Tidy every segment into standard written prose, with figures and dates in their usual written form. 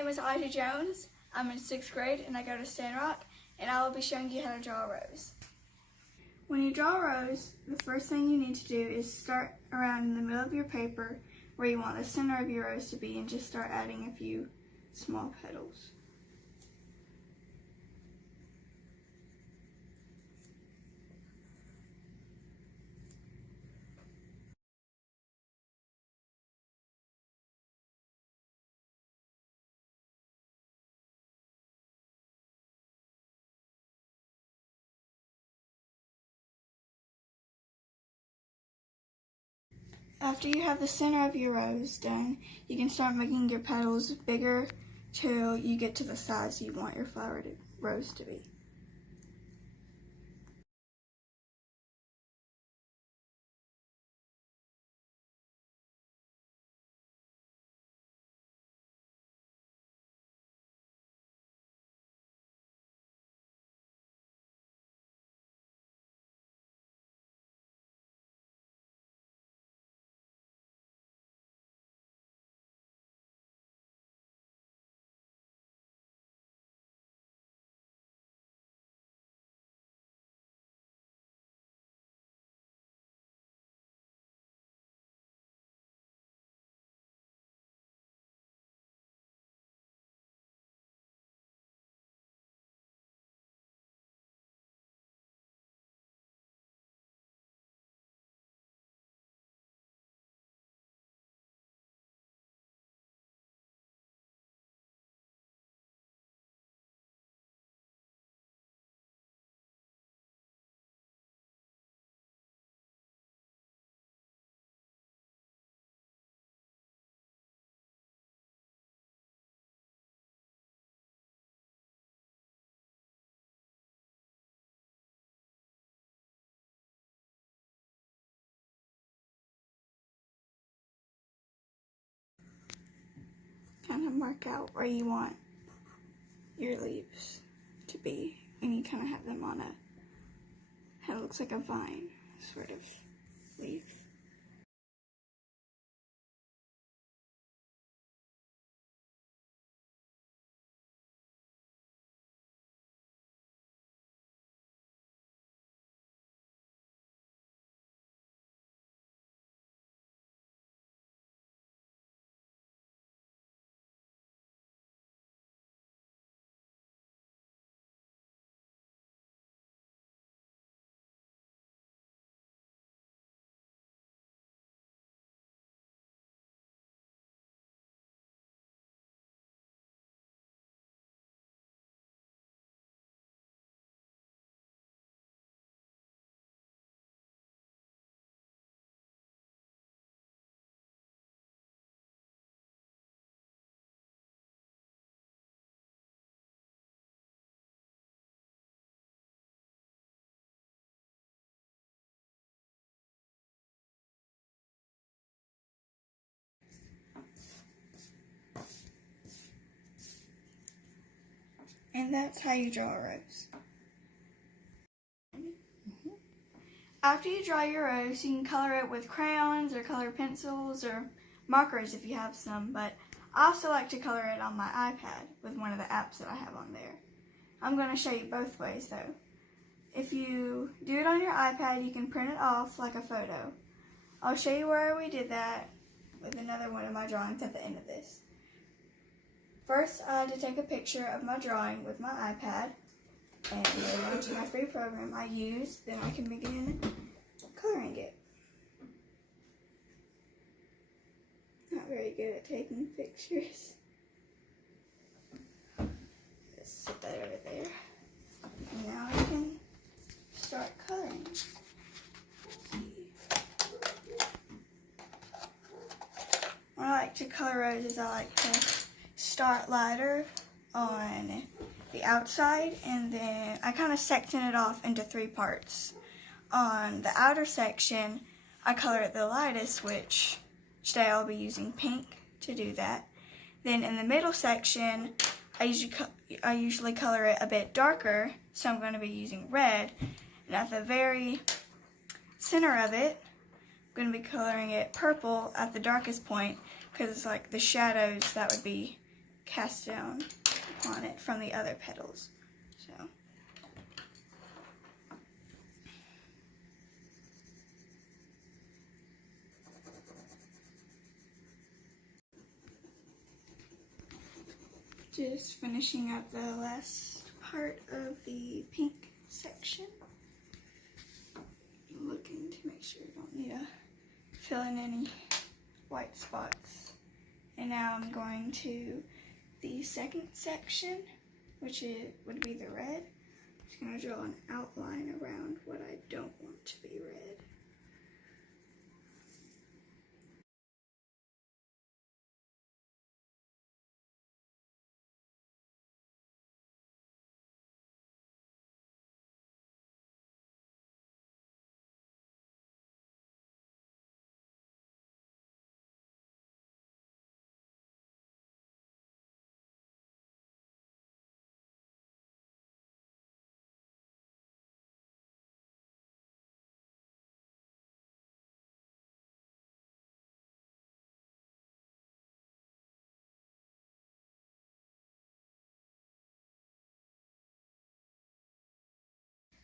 name is Audrey Jones. I'm in 6th grade and I go to Stanrock, and I will be showing you how to draw a rose. When you draw a rose, the first thing you need to do is start around in the middle of your paper where you want the center of your rose to be, and just start adding a few small petals. After you have the center of your rose done, you can start making your petals bigger till you get to the size you want your rose to be. Kind of mark out where you want your leaves to be, and you kind of have them on how it looks like a vine sort of leaf. And that's how you draw a rose. After you draw your rose, you can color it with crayons or color pencils or markers if you have some, but I also like to color it on my iPad with one of the apps that I have on there. I'm going to show you both ways though. If you do it on your iPad, you can print it off like a photo. I'll show you where we did that with another one of my drawings at the end of this. First, I had to take a picture of my drawing with my iPad and go on to my free program I use, then I can begin coloring it. Not very good at taking pictures. Just set that over there. And now I can start coloring. When I like to color roses, I like to start lighter on the outside, and then I kind of section it off into 3 parts. On the outer section, I color it the lightest, which today I'll be using pink to do that. Then in the middle section, I usually color it a bit darker, so I'm going to be using red. And at the very center of it, I'm going to be coloring it purple at the darkest point, because it's like the shadows that would be cast down on it from the other petals. So just finishing up the last part of the pink section. Looking to make sure I don't need to fill in any white spots. And now I'm going to the second section, which would be the red. I'm just going to draw an outline around what I don't want to be red.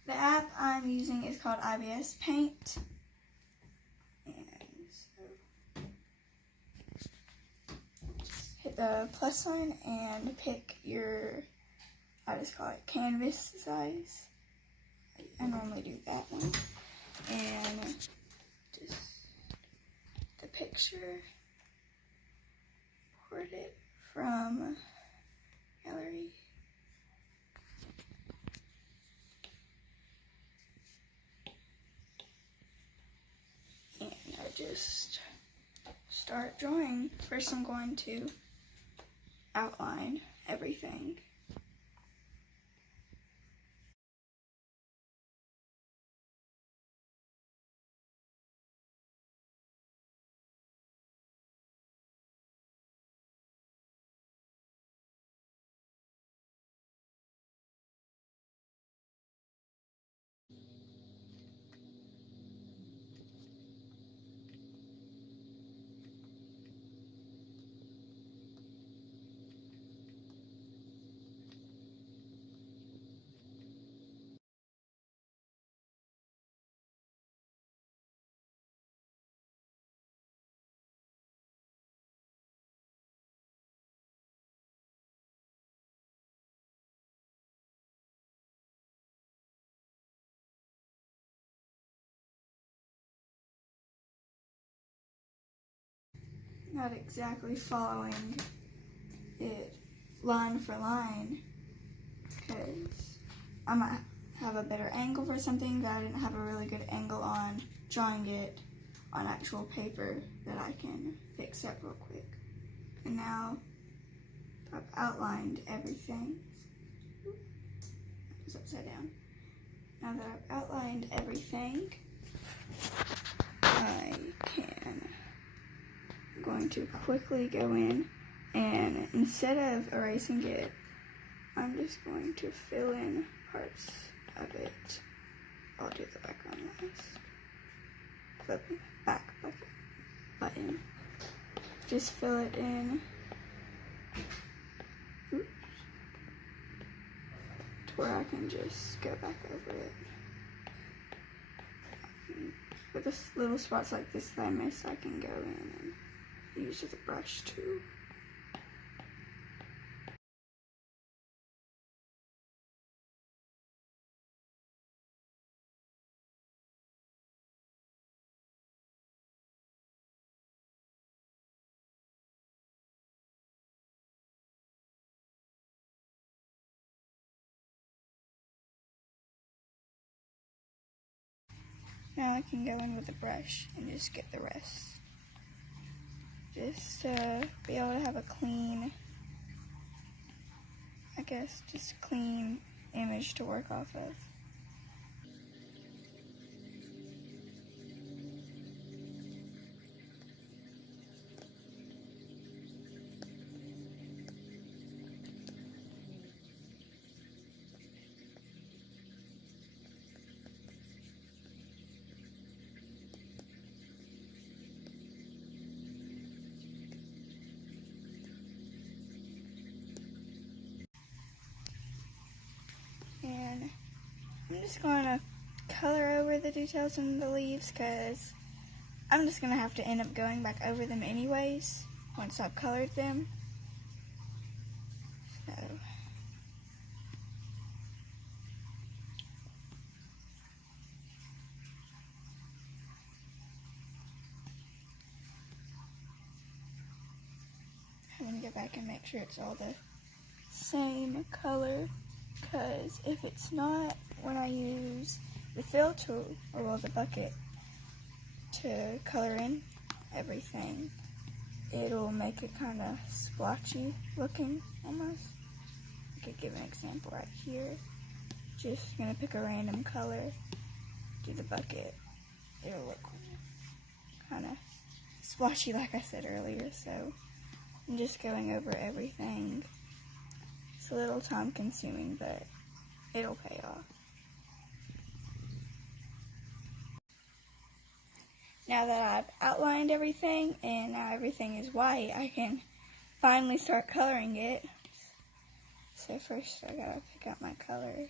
The app I'm using is called IBS Paint. And so just hit the plus sign and pick your, I just call it canvas size. I normally do that one. And just the picture, import it from gallery. Just start drawing. First I'm going to outline everything. Not exactly following it line for line because I might have a better angle for something that I didn't have a really good angle on drawing it on actual paper that I can fix up real quick. And now I've outlined everything. It's upside down. Now that I've outlined everything, I'm going to quickly go in and instead of erasing it, I'm just going to fill in parts of it. I'll do the background last. The back button. Just fill it in. Oops. To where I can just go back over it. With the little spots like this that I missed, I can go in and use the brush too. Now I can go in with a brush and just get the rest. Just to be able to have a clean, I guess, just a clean image to work off of. just going to color over the details in the leaves because I'm just going to have to end up going back over them anyways once I've colored them. So I'm going to go back and make sure it's all the same color, because if it's not, when I use the fill tool, or well, the bucket, to color in everything, it'll make it kind of splotchy looking almost. I could give an example right here. Just gonna pick a random color, do the bucket. It'll look kind of splotchy like I said earlier, so I'm just going over everything. It's a little time consuming, but it'll pay off. Now that I've outlined everything and now everything is white, I can finally start coloring it. So first I gotta pick out my color.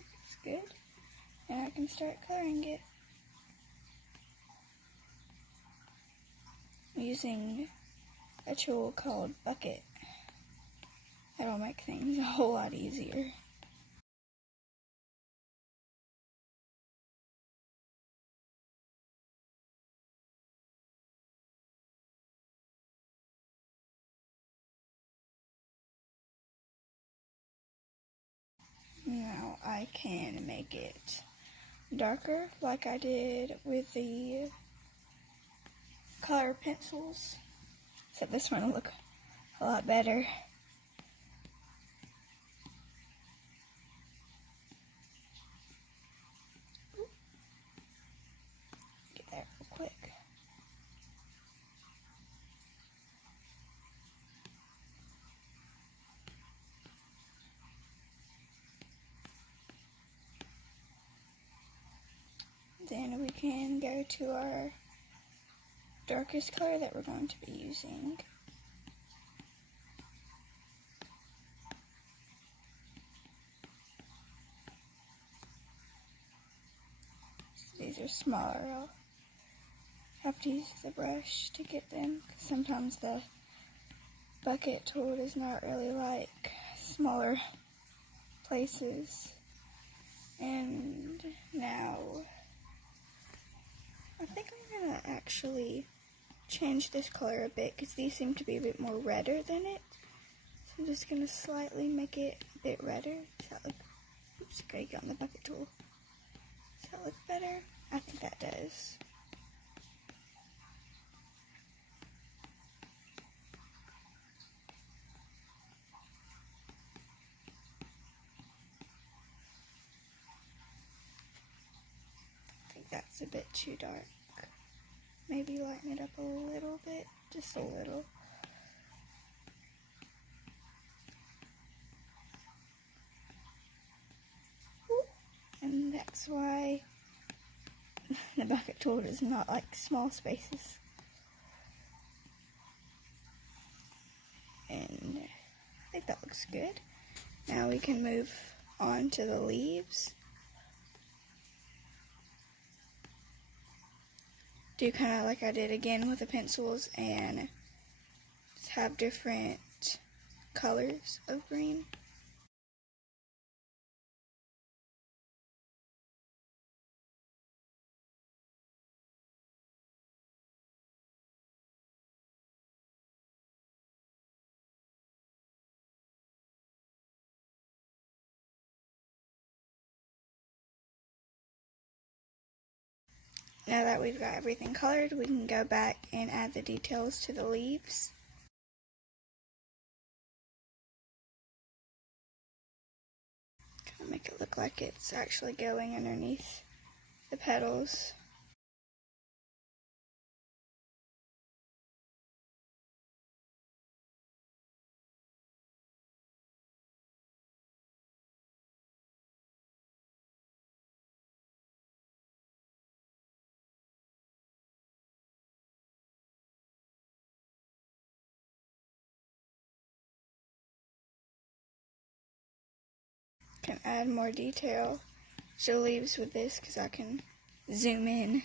Looks good. And I can start coloring it. I'm using a tool called Bucket. That'll make things a whole lot easier. Now I can make it darker like I did with the color pencils, except this one will look a lot better. Get that real quick. Then we can go to our darkest color that we're going to be using. So these are smaller. I'll have to use the brush to get them, because sometimes the bucket tool does not really like smaller places. And now I think I'm going to actually change this color a bit because these seem to be a bit more redder than it. So I'm just going to slightly make it a bit redder. Does that look, oops, gotta get on the bucket tool. Does that look better? I think that does. I think that's a bit too dark. Maybe lighten it up a little bit, just a little. And that's why the bucket tool does not like small spaces. And I think that looks good. Now we can move on to the leaves. Do kind of like I did again with the pencils and just have different colors of green. Now that we've got everything colored, we can go back and add the details to the leaves. Kind of make it look like it's actually going underneath the petals. add more detail to leaves with this because I can zoom in.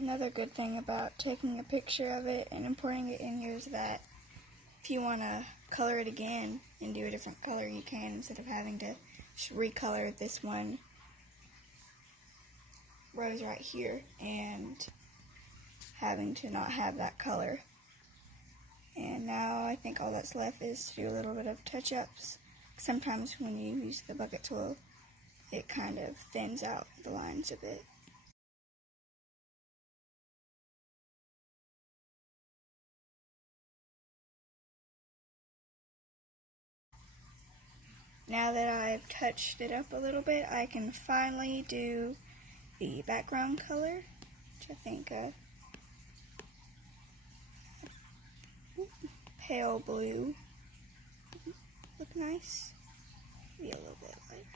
Another good thing about taking a picture of it and importing it in here is that if you want to color it again and do a different color, you can, instead of having to just recolor this one rose right here and having to not have that color. And now I think all that's left is to do a little bit of touch-ups. Sometimes when you use the bucket tool, it kind of thins out the lines a bit. Now that I've touched it up a little bit, I can finally do the background color, which I think pale blue look nice. Maybe a little bit like.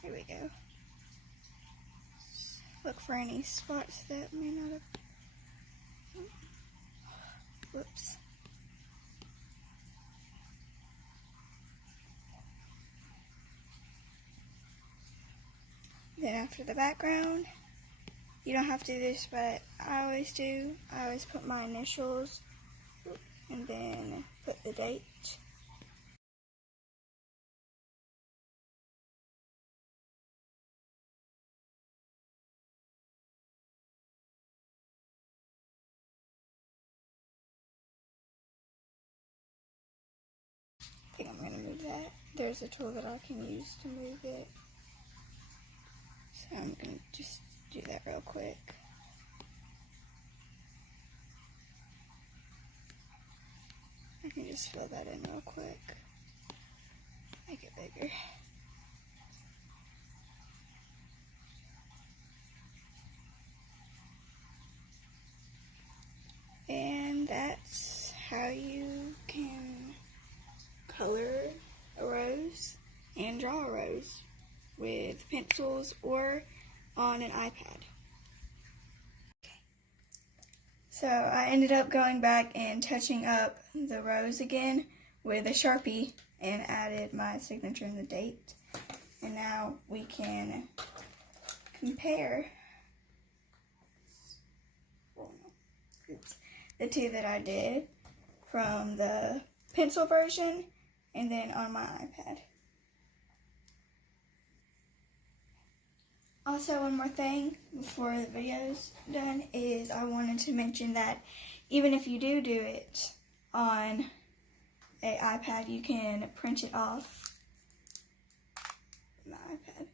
Here we go. Look for any spots that may not have. Whoops. Then after the background, you don't have to do this, but I always do. I always put my initials and then put the date. I think I'm going to move that. There's a tool that I can use to move it. So I'm going to just do that real quick. I can just fill that in real quick. Make it bigger. And that's how you can color a rose and draw a rose with pencils or on an iPad. Okay. So I ended up going back and touching up the rose again with a Sharpie and added my signature and the date. And now we can compare the two that I did from the pencil version and then on my iPad. Also, one more thing before the video's done is I wanted to mention that even if you do it on an iPad, you can print it off my iPad.